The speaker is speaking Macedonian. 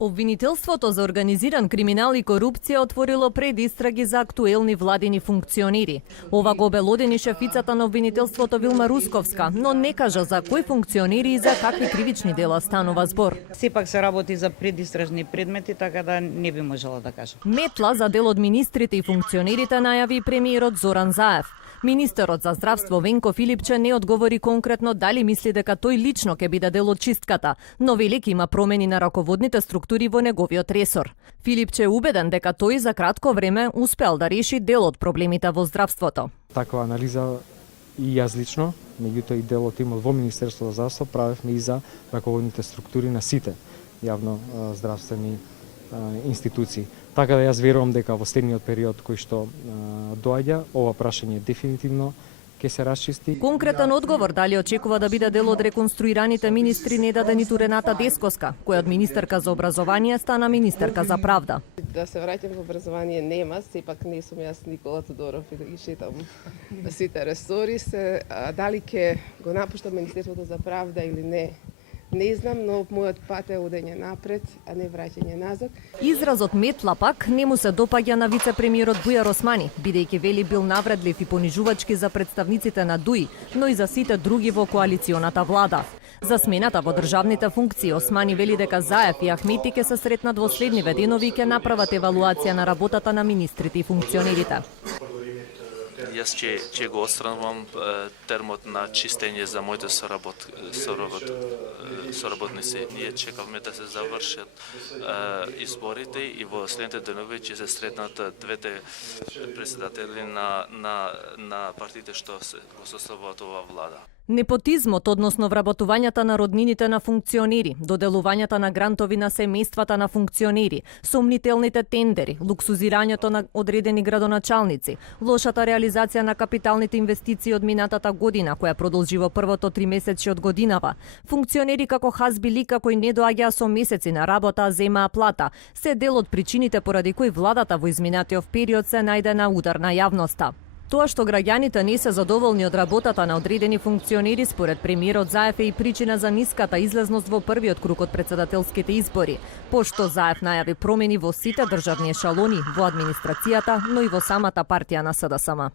Обвинителството за организиран криминал и корупција отворило предистраги за актуелни владини функционери. Ова го обелодени шефицата на обвинителството Вилма Русковска, но не кажа за кои функционери и за какви кривични дела станува збор. Сепак се работи за предистражни предмети, така да не би можела да кажам. Метла за дел од министрите и функционерите најави премиерот Зоран Заев. Министерот за здравство Венко Филипче не одговори конкретно дали мисли дека тој лично ќе биде дел од чистката, но велики има промени на раководните структури во неговиот ресор. Филипче е убеден дека тој за кратко време успел да реши дел од проблемите во здравството. Таква анализа и јас лично, меѓутоа и дел од тимот во Министерството за здравство правевме и за раководните структури на сите јавно здравствени институции. Така да јас верувам дека во следниот период кој што доаѓа, ова прашање дефинитивно ќе се расчисти. Конкретен одговор дали очекува да биде дел од реконструираните министри не даде ниту Рената Дескоска, која од министерка за образование стана министерка за правда. Да се враќам во образование нема, сепак не сум јас Никола Тодоров и да ги шетам сите ресори се. Дали ќе го напуштам Министерството за правда или не, не знам, но мојот пат е одење напред, а не враќање назад. Изразот метла пак не му се допаѓа на вице-премиерот Бујар Османи, бидејќи вели бил навредлив и понижувачки за представниците на ДУИ, но и за сите други во коалиционата влада. За смената во државните функции Османи вели дека Заев и Ахмети ќе се сретнат во следниве денови и ќе направат евалуација на работата на министрите и функционерите. Јас ќе го отстранувам термот на чистење за моите соработници. Ние чекавме да се завршат изборите и во следните денови ќе се сретнат двете председатели на партиите што се составуваат ова влада. Непотизмот, односно вработувањата на роднините на функционери, доделувањата на грантови на семејствата на функционери, сомнителните тендери, луксузирањето на одредени градоначалници, лошата реализација на капиталните инвестиции од минатата година, која продолжи во првото 3 месечи од годинава, функционери како хазбили кои не доаѓаа со месеци на работа, а земаа плата, се дел од причините поради кои владата во изминатиот период се најде на удар на јавноста. Тоа што граѓаните не се задоволни од работата на одредени функционери, според премиерот Заев е и причина за ниската излезност во првиот круг од председателските избори, пошто Заев најави промени во сите државни ешалони, во администрацијата, но и во самата партија на СДСМ.